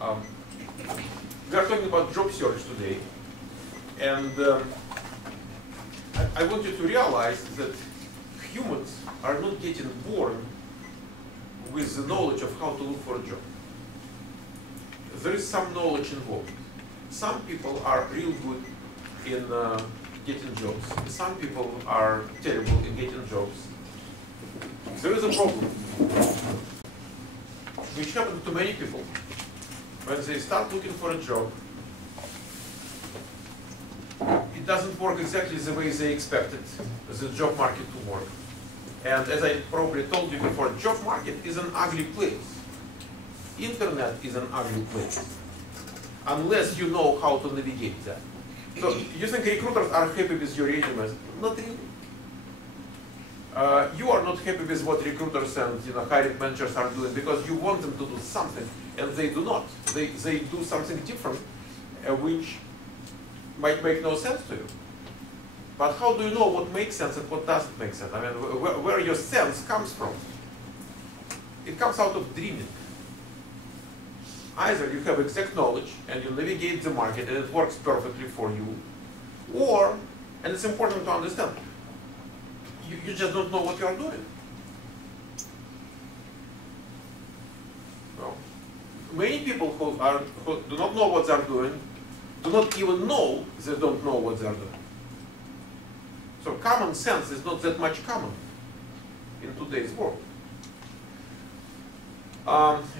Um, we are talking about job search today, and I want you to realize that humans are not getting born with the knowledge of how to look for a job. There is some knowledge involved. Some people are real good in getting jobs. Some people are terrible in getting jobs. There is a problem, which happens to many people. When they start looking for a job, it doesn't work exactly the way they expected the job market to work. And as I probably told you before, job market is an ugly place. Internet is an ugly place, unless you know how to navigate that. So you think recruiters are happy with your resumes? Not really. You are not happy with what recruiters and hiring managers are doing because you want them to do something, and they do not. They do something different, which might make no sense to you. But how do you know what makes sense and what doesn't make sense? I mean, where your sense comes from? It comes out of dreaming. Either you have exact knowledge and you navigate the market and it works perfectly for you, or, and it's important to understand, you just don't know what you are doing. Well, many people who do not know what they are doing do not even know they don't know what they are doing. So common sense is not that much common in today's world.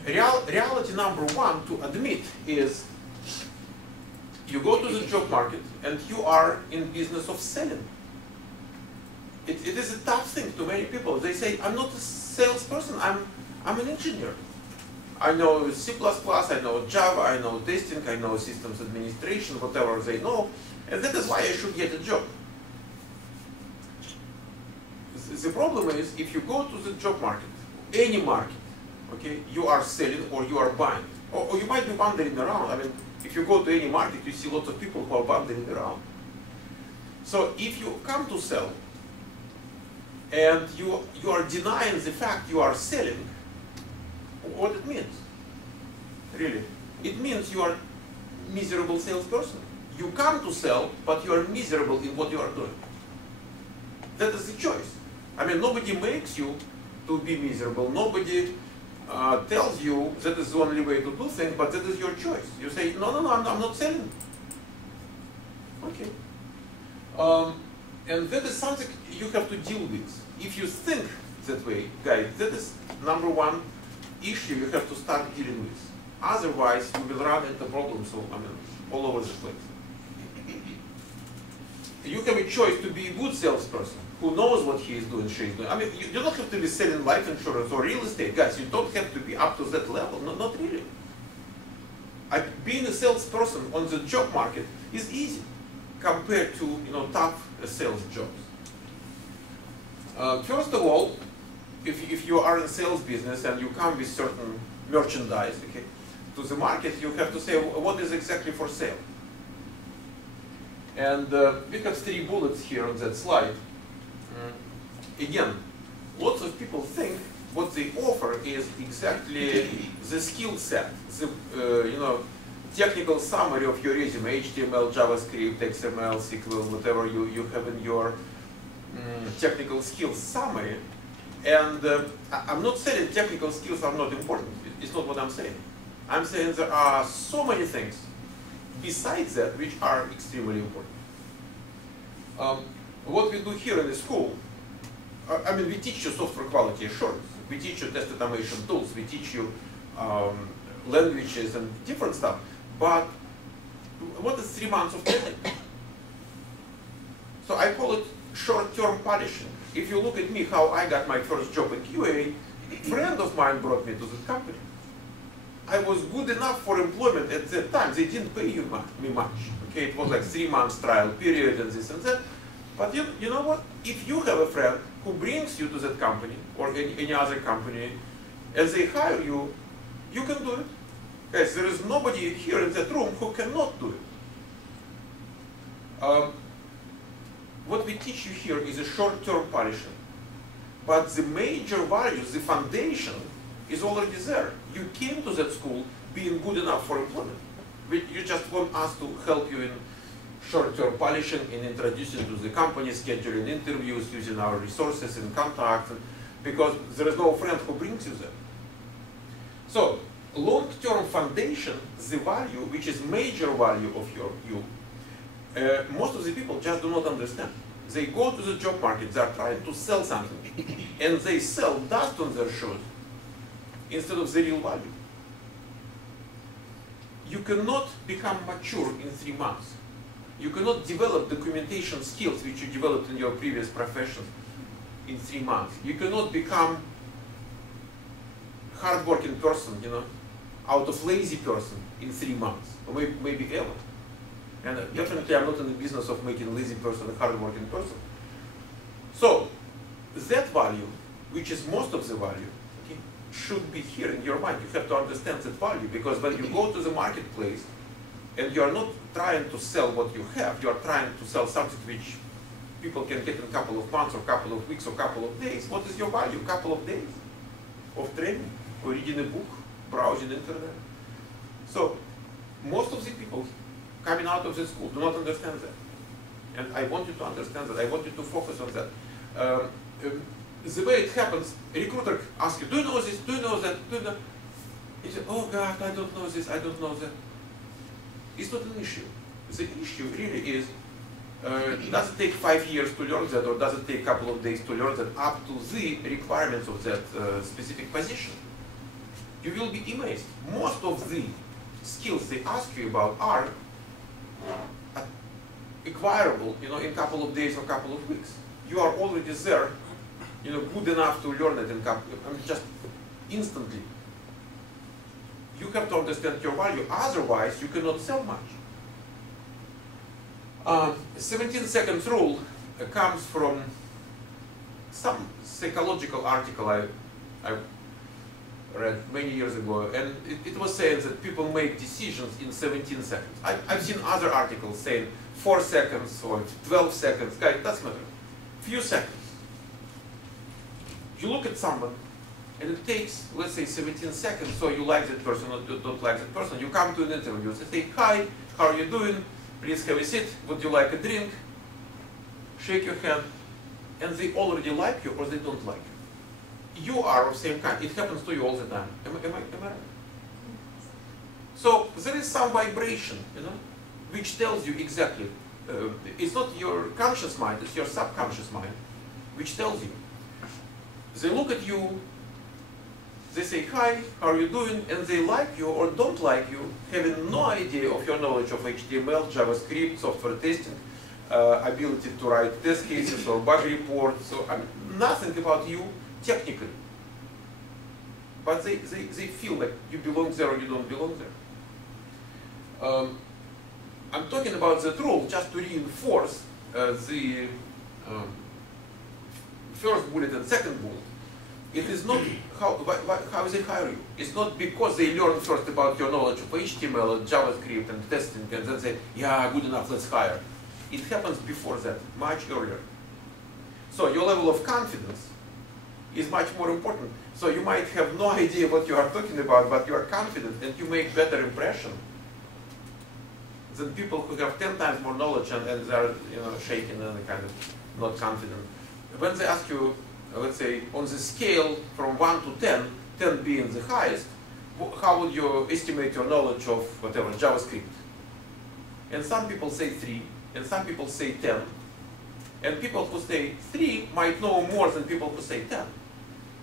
Reality number one to admit is you go to the job market and you are in business of selling. It is a tough thing to many people. They say, I'm not a salesperson, I'm an engineer. I know C++, I know Java, I know testing, I know systems administration, whatever they know, and that is why I should get a job. The problem is, if you go to the job market, any market, okay, you are selling or you are buying. Or you might be wandering around. I mean, if you go to any market, you see lots of people who are wandering around. So if you come to sell, and you are denying the fact you are selling, what it means? Really? It means you are a miserable salesperson. You come to sell, but you are miserable in what you are doing. That is the choice. I mean, nobody makes you to be miserable. Nobody tells you that is the only way to do things, but that is your choice. You say, no, I'm not selling. Okay. And that is something you have to deal with. If you think that way, guys, that is number one issue you have to start dealing with. Otherwise, you will run into problems all over the place. You have a choice to be a good salesperson who knows what he is doing, she is doing. I mean, you don't have to be selling life insurance or real estate, guys. You don't have to be up to that level. No, not really. Being a salesperson on the job market is easy compared to tough sales jobs. First of all, if you are in sales business and you come with certain merchandise, okay, to the market, you have to say what is exactly for sale. And we have 3 bullets here on that slide. Again, lots of people think what they offer is exactly the skill set, the technical summary of your resume, HTML, JavaScript, XML, SQL, whatever you have in your technical skills summary. And I'm not saying technical skills are not important. It's not what I'm saying. I'm saying there are so many things besides that which are extremely important. What we do here in the school, I mean, we teach you software quality assurance, we teach you test automation tools, we teach you languages and different stuff, but what is 3 months of training? So I call it short-term polishing. If you look at me, how I got my first job in QA, a friend of mine brought me to the company. I was good enough for employment at that time. They didn't pay me much. Okay, it was like 3 months trial period and this and that. But you know what? If you have a friend who brings you to that company or any other company and they hire you, you can do it. Guys, there is nobody here in that room who cannot do it. What we teach you here is a short-term polishing. But the major values, the foundation, is already there. You came to that school being good enough for employment. You just want us to help you in short-term polishing, in introducing to the company, scheduling interviews, using our resources and contacts, because there is no friend who brings you there. So, long-term foundation, the value, which is major value of you, most of the people just do not understand. They go to the job market, they are trying to sell something, and they sell dust on their shoes instead of the real value. You cannot become mature in 3 months. You cannot develop documentation skills which you developed in your previous profession in 3 months. You cannot become hardworking person, out of lazy person in 3 months, or maybe ever. And definitely I'm not in the business of making lazy person a hardworking person. So that value, which is most of the value, okay, should be here in your mind. You have to understand that value, because when you go to the marketplace and you are not trying to sell what you have, you are trying to sell something which people can get in a couple of months or couple of weeks or couple of days. What is your value? Couple of days of training, or reading a book, browsing internet. So most of the people coming out of the school do not understand that. And I want you to understand that. I want you to focus on that. The way it happens, a recruiter asks you, do you know this, do you know that, do you know? You say, oh God, I don't know this, I don't know that. It's not an issue. The issue really is, does it take 5 years to learn that, or does it take a couple of days to learn that, up to the requirements of that specific position? You will be amazed. Most of the skills they ask you about are acquirable, in a couple of days or couple of weeks. You are already there, good enough to learn it in just instantly. You have to understand your value, otherwise you cannot sell much. 17 seconds rule comes from some psychological article I read many years ago, and it was saying that people make decisions in 17 seconds. I've seen other articles saying 4 seconds or 12 seconds. Guys, it doesn't matter. Few seconds. You look at someone, and it takes, let's say, 17 seconds, so you like that person or don't like that person. You come to an interview, they say, hi, how are you doing? Please have a seat. Would you like a drink? Shake your hand. And they already like you or they don't like you. You are of the same kind. It happens to you all the time. Am I right? So there is some vibration, which tells you exactly. It's not your conscious mind, it's your subconscious mind, which tells you. They look at you, they say, hi, how are you doing? And they like you or don't like you, having no idea of your knowledge of HTML, JavaScript, software testing, ability to write test cases or bug reports, so nothing about you technically. But they feel like you belong there or you don't belong there. I'm talking about that rule just to reinforce the first bullet and second bullet. It is not how they hire you. It's not because they learn first about your knowledge of HTML and JavaScript and testing and then say, yeah, good enough, let's hire. It happens before that, much earlier. So your level of confidence is much more important. So you might have no idea what you are talking about, but you are confident and you make better impression than people who have 10 times more knowledge and they are shaking and kind of not confident. When they ask you, let's say, on the scale from 1 to 10, 10 being the highest, how would you estimate your knowledge of whatever, JavaScript? And some people say 3, and some people say 10. And people who say 3 might know more than people who say 10.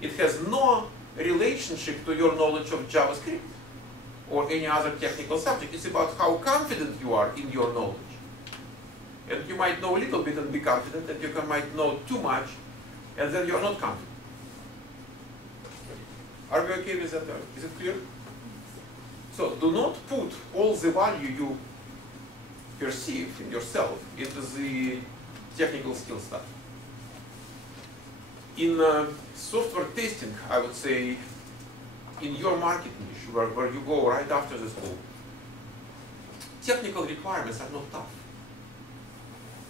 It has no relationship to your knowledge of JavaScript or any other technical subject. It's about how confident you are in your knowledge. And you might know a little bit and be confident, and you might know too much, and then you're not confident. Are we okay with that? Is it clear? So do not put all the value you perceive in yourself into the technical skill stuff. In software testing, I would say, in your market niche, where you go right after the school, technical requirements are not tough.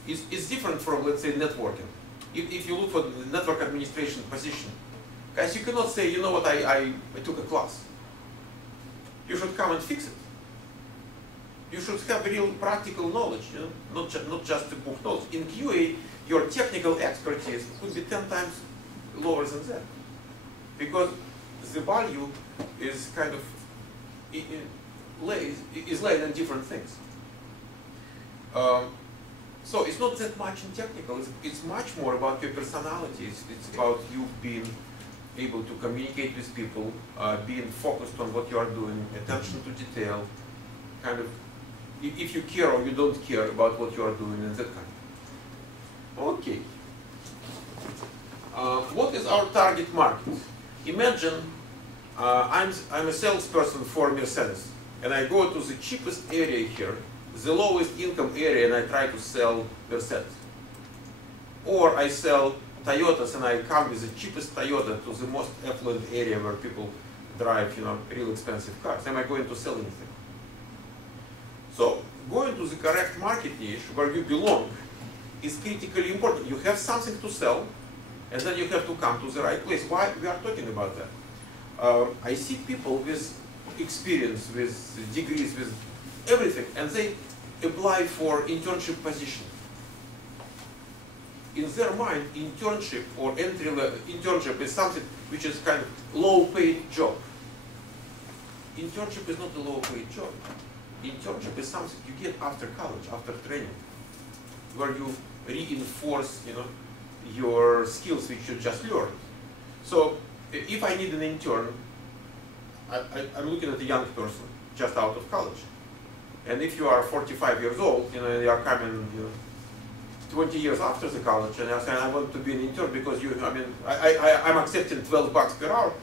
It's different from, let's say, networking. If you look for the network administration position, guys, you cannot say, you know what, I took a class. you should come and fix it. You should have real practical knowledge, you know, not just the book knowledge. In QA, your technical expertise could be 10 times lower than that, because the value is kind of laid in different things. So it's not that much in technical. It's much more about your personality. It's about you being able to communicate with people, being focused on what you are doing, attention to detail, kind of if you care or you don't care about what you are doing and that kind. Okay. What is our target market? Imagine I'm a salesperson for Mercedes, and I go to the cheapest area here, the lowest income area, and I try to sell Mercedes. Or I sell Toyotas and I come with the cheapest Toyota to the most affluent area where people drive, you know, real expensive cars. Am I going to sell anything? So going to the correct market niche where you belong is critically important. You have something to sell, and then you have to come to the right place. Why we are talking about that? I see people with experience, with degrees, with everything, and they apply for internship position. In their mind, internship or entry-level internship is something which is kind of low-paid job. Internship is not a low-paid job. Internship is something you get after college, after training, where you reinforce, you know, your skills which you just learned. So if I need an intern, I'm looking at a young person just out of college. And if you are 45 years old, you know, and you are coming, you know, 20 years after the college, and I say I want to be an intern because you, I mean, I'm accepting $12 per hour.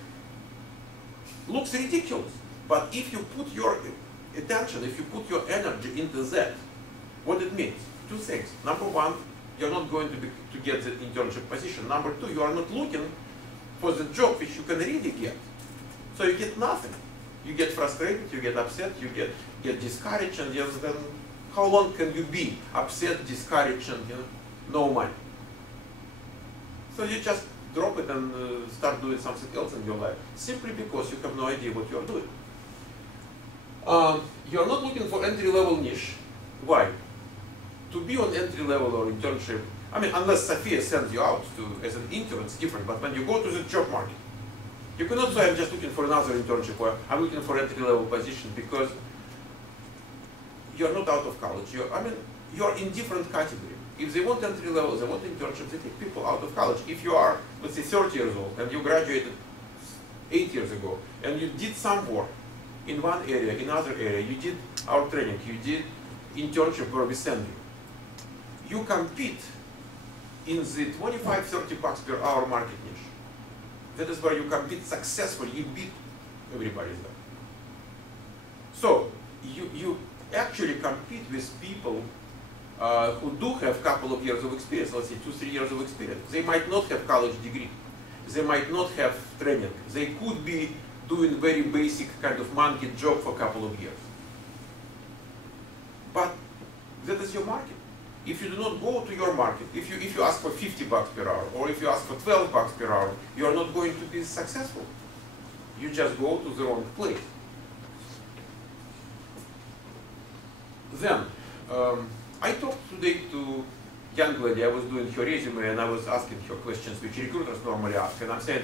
Looks ridiculous. But if you put your attention, if you put your energy into that, what it means? Two things. Number one, you're not going to get the internship position. Number two, you are not looking for the job which you can really get. So you get nothing. You get frustrated, you get upset, you get discouraged, and then how long can you be upset, discouraged, and, you know, no money? So you just drop it and start doing something else in your life, simply because you have no idea what you are doing. You are not looking for entry-level niche. Why? To be on entry-level or internship, I mean, unless Sophia sends you out as an intern, it's different. But when you go to the job market, you cannot say I'm just looking for another internship or I'm looking for entry-level position, because you're not out of college. You're in different category. If they want entry-level, they want internship, they take people out of college. If you are, let's say, 30 years old and you graduated 8 years ago and you did some work in one area, in another area, you did our training, you did internship where we send you. You compete in the 25, 30 bucks per hour market niche. That is where you compete successfully, you beat everybody there. So you actually compete with people who do have a couple of years of experience, let's say 2-3 years of experience. They might not have college degree. They might not have training. They could be doing very basic kind of monkey job for a couple of years. But that is your market. If you do not go to your market, if you ask for 50 bucks per hour, or if you ask for 12 bucks per hour, you are not going to be successful. You just go to the wrong place. Then, I talked today to young lady. I was doing her resume and I was asking her questions which recruiters normally ask. And I'm saying,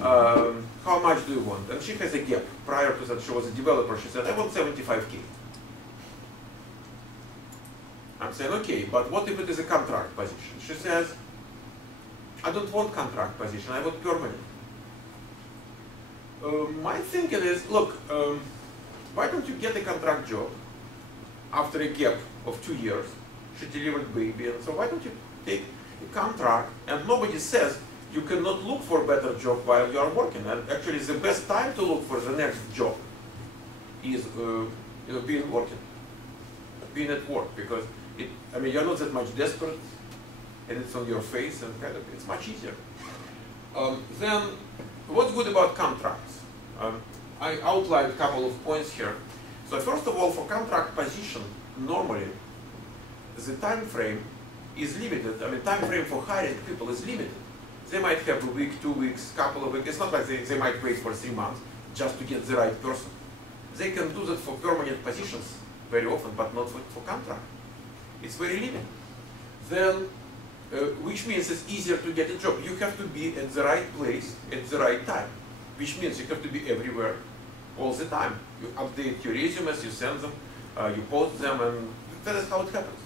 how much do you want? And she has a gap. Prior to that, she was a developer. She said, I want 75K. I'm saying, okay, but what if it is a contract position? She says, I don't want contract position, I want permanent. My thinking is, look, why don't you get a contract job after a gap of 2 years? She delivered baby, and so why don't you take a contract? And nobody says you cannot look for a better job while you are working. And actually, the best time to look for the next job is being working, being at work, because you're not that much desperate, and it's on your face, and kind of it's much easier. Then, what's good about contracts? I outlined a couple of points here. So first of all, for contract position, normally the time frame is limited. Time frame for hiring people is limited. They might have a week, 2 weeks, couple of weeks. It's not like they might wait for 3 months just to get the right person. They can do that for permanent positions very often, but not for contract. It's very limited. Then, which means it's easier to get a job. You have to be at the right place at the right time, which means you have to be everywhere all the time. You update your resumes, you send them, you post them, and that is how it happens.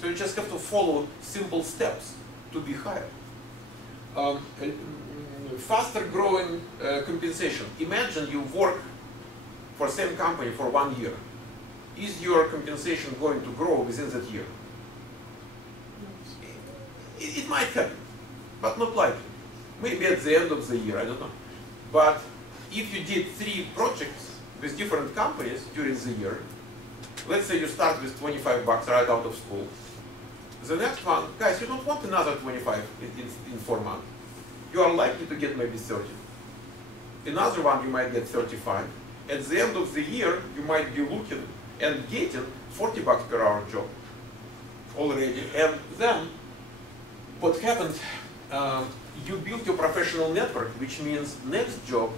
So you just have to follow simple steps to be hired. Faster growing compensation. Imagine you work for the same company for 1 year. Is your compensation going to grow within that year? It might happen, but not likely. Maybe at the end of the year, I don't know. But if you did 3 projects with different companies during the year, let's say you start with 25 bucks right out of school. The next one, guys, you don't want another 25 in 4 months. You are likely to get maybe 30. Another one, you might get 35. At the end of the year, you might be looking and getting 40 bucks per hour job already. And then, what happened, you built your professional network, which means next job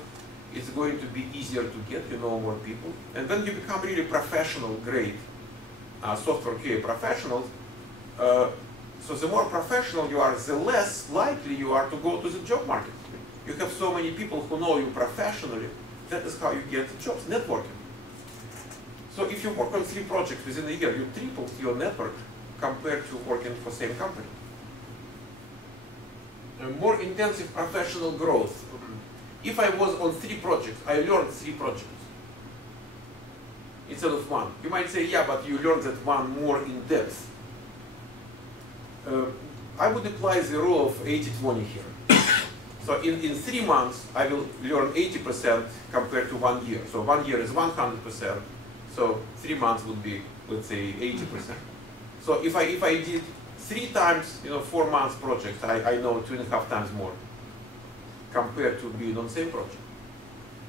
is going to be easier to get, you know more people. And then you become really professional grade software QA professionals. So the more professional you are, the less likely you are to go to the job market. You have so many people who know you professionally, that is how you get jobs, networking. So if you work on 3 projects within a year, you tripled your network compared to working for the same company. More intensive professional growth. If I was on 3 projects, I learned 3 projects instead of 1. You might say, yeah, but you learned that one more in depth. I would apply the rule of 80-20 here. So in 3 months, I will learn 80% compared to 1 year. So 1 year is 100%. So 3 months would be, let's say, 80%. So if I did 3 times, 4 months project, I know 2.5 times more compared to being on the same project.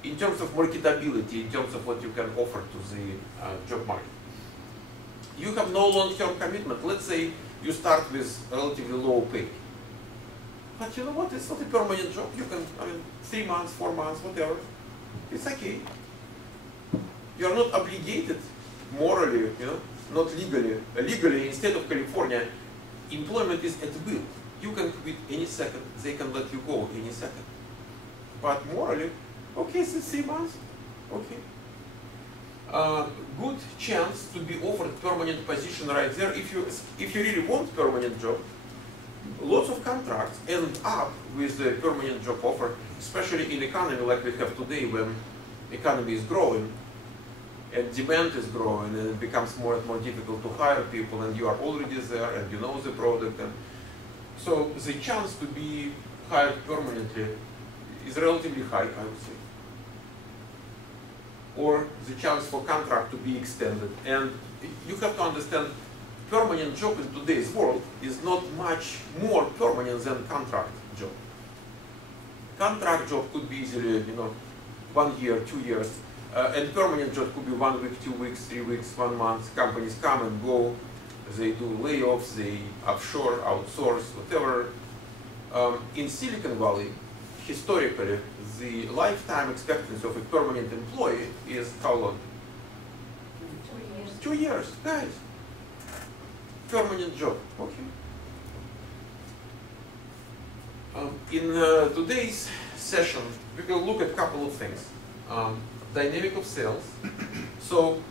In terms of marketability, in terms of what you can offer to the job market. You have no long-term commitment. Let's say you start with relatively low pay. But you know what, it's not a permanent job. You can, 3 months, 4 months, whatever. It's okay. You are not obligated morally, not legally. Legally, in state of California, employment is at will. You can quit any second. They can let you go any second. But morally, okay, so 3 months, okay. Good chance to be offered permanent position right there. If you really want permanent job, lots of contracts end up with the permanent job offer, especially in economy like we have today, when economy is growing and demand is growing, and it becomes more and more difficult to hire people, and you are already there and you know the product, and so the chance to be hired permanently is relatively high, I would say. Or the chance for contract to be extended. And you have to understand, permanent job in today's world is not much more permanent than contract job. Contract job could be easily, 1 year, 2 years, and permanent job could be 1 week, 2 weeks, 3 weeks, 1 month. Companies come and go, they do layoffs, they offshore, outsource, whatever. In Silicon Valley, historically, the lifetime expectancy of a permanent employee is how long? 2 years. 2 years, guys. Permanent job, okay. In today's session, we will look at a couple of things. Dynamic of sales. So,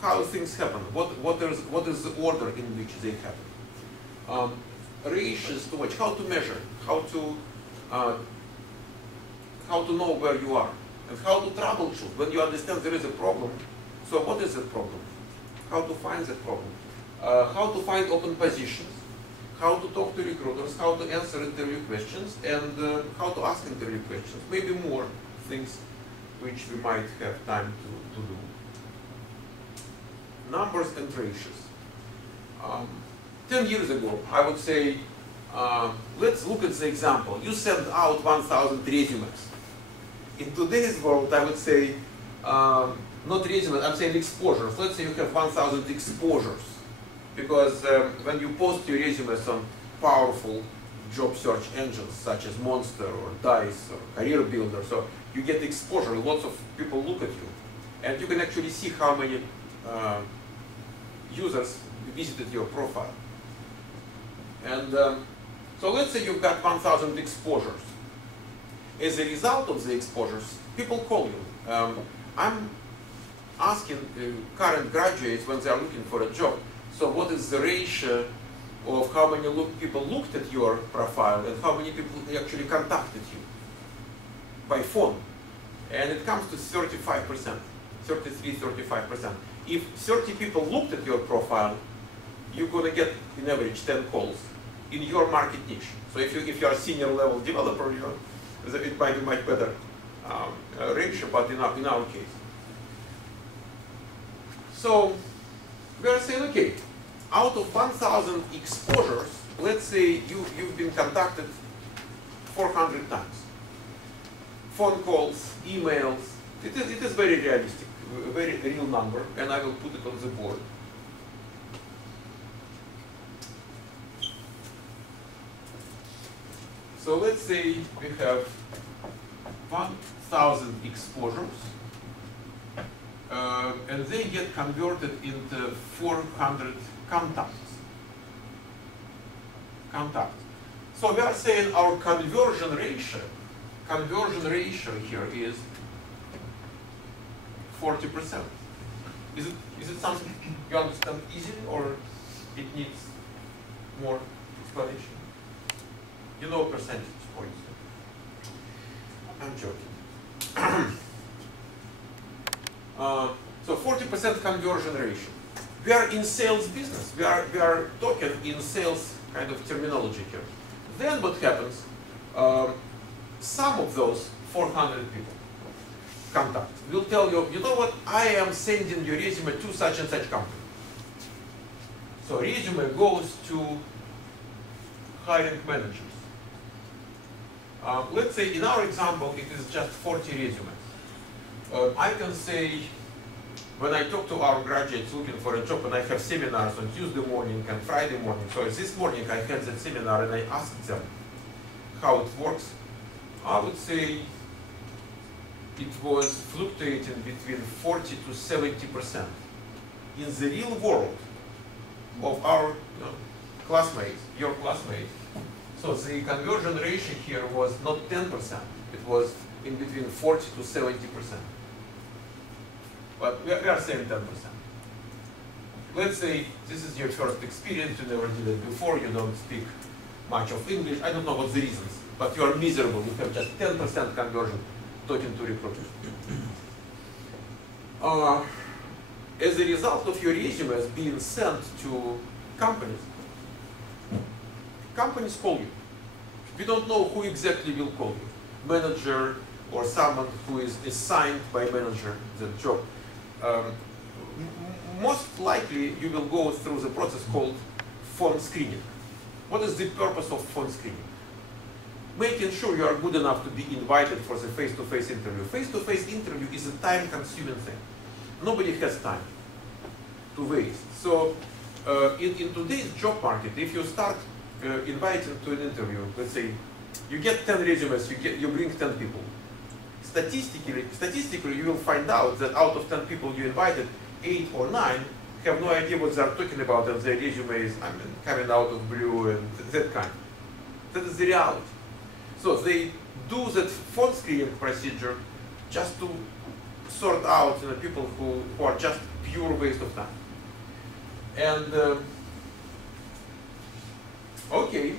how things happen? What is the order in which they happen? Ratios to watch. How to measure? How to know where you are, and how to troubleshoot when you understand there is a problem. So what is the problem? How to find the problem? How to find open positions? How to talk to recruiters? How to answer interview questions? And how to ask interview questions? Maybe more things which we might have time to do. Numbers and ratios. 10 years ago, I would say, let's look at the example. You send out 1,000 resumes. In today's world, I would say, not resumes, I'm saying exposures. Let's say you have 1,000 exposures. Because when you post your resumes on powerful job search engines such as Monster or Dice or Career Builder, so you get exposure, lots of people look at you. And you can actually see how many users visited your profile. And so let's say you've got 1,000 exposures. As a result of the exposures, people call you. I'm asking current graduates when they are looking for a job, so what is the ratio of how many people looked at your profile and how many people actually contacted you by phone? And it comes to 35%, 33-35%. If 30 people looked at your profile, you're going to get, in average, 10 calls in your market niche. So if you are a senior level developer, it might be much better ratio, but in our case. So we are saying, okay, out of 1,000 exposures, let's say you've been contacted 400 times. Phone calls, emails, it is very realistic, a very real number, and I will put it on the board. So let's say we have 1,000 exposures, and they get converted into 400 contacts. So we are saying our conversion ratio here is 40%. Is it something you understand easily, or it needs more explanation? You know percentage points. I'm joking. So 40% conversion ratio. We are in sales business. We are talking in sales kind of terminology here. Then what happens? Some of those 400 people contact will tell you, you know what? I am sending your resume to such and such company. So resume goes to hiring managers. Let's say in our example, it is just 40 resumes. I can say, when I talk to our graduates looking for a job, and I have seminars on Tuesday morning and Friday morning, so this morning I had that seminar and I asked them how it works. I would say it was fluctuating between 40 to 70%. In the real world of our classmates, your classmates, so the conversion ratio here was not 10%, it was in between 40 to 70%. But we are saying 10%. Let's say this is your first experience, you never did it before, you don't speak much of English, I don't know what the reasons, but you are miserable, you have just 10% conversion talking to recruiters. As a result of your resumes being sent to companies, companies call you. We don't know who exactly will call you, manager or someone who is assigned by manager the job. Most likely you will go through the process called phone screening. What is the purpose of phone screening? Making sure you are good enough to be invited for the face-to-face interview. Face-to-face interview is a time-consuming thing. Nobody has time to waste. So in today's job market, if you start inviting to an interview, let's say you get 10 resumes, you bring 10 people. Statistically, you will find out that out of 10 people you invited, 8 or 9 have no idea what they are talking about, and their resume is coming out of blue and that kind. That is the reality. So they do that phone screening procedure just to sort out people who are just pure waste of time. And okay,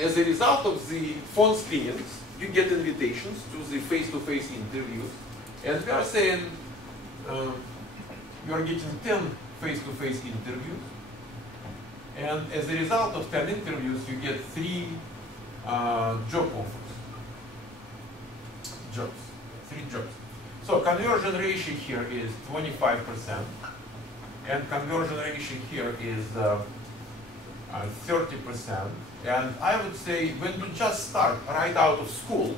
as a result of the phone screenings, you get invitations to the face-to-face interviews. And we are saying you are getting 10 face-to-face interviews. And as a result of 10 interviews, you get 3 job offers. Jobs. 3 jobs. So conversion ratio here is 25%. And conversion ratio here is 30%. And I would say when you just start right out of school,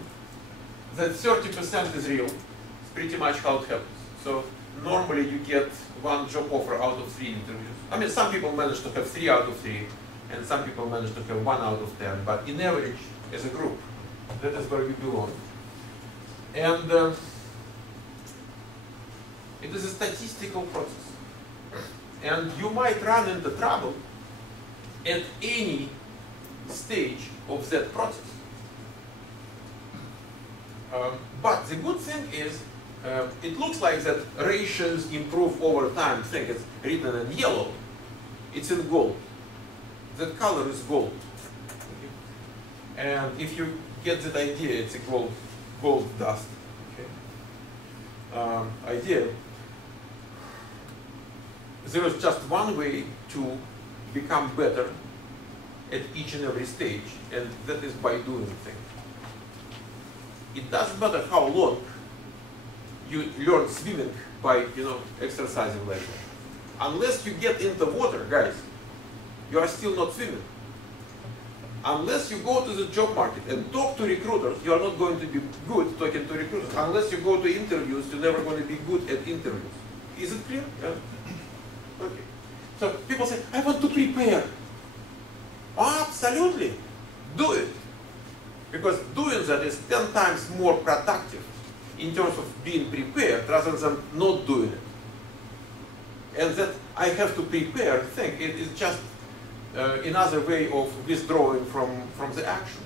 that 30% is real. It's pretty much how it happens. So normally you get 1 job offer out of 3 interviews. I mean, some people manage to have 3 out of 3, and some people manage to have 1 out of 10. But in average, as a group, that is where we belong. And It is a statistical process. And you might run into trouble at any stage of that process. But the good thing is, it looks like that ratios improve over time. Think it's written in yellow. It's in gold. That color is gold. Okay. And if you get that idea, it's a gold dust. Okay. Idea. There is just one way to become better at each and every stage, and that is by doing things. It doesn't matter how long you learn swimming by, exercising like that. Unless you get into water, guys, you are still not swimming. Unless you go to the job market and talk to recruiters, you are not going to be good talking to recruiters. Unless you go to interviews, you're never going to be good at interviews. Is it clear? Yeah. Okay. So people say, I want to prepare. Absolutely. Do it. Because doing that is 10 times more productive in terms of being prepared rather than not doing it. And that I have to prepare thing, it is just another way of withdrawing from the action.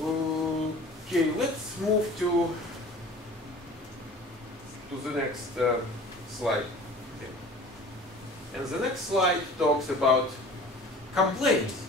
Okay, let's move to the next slide. Okay. And the next slide talks about complaints.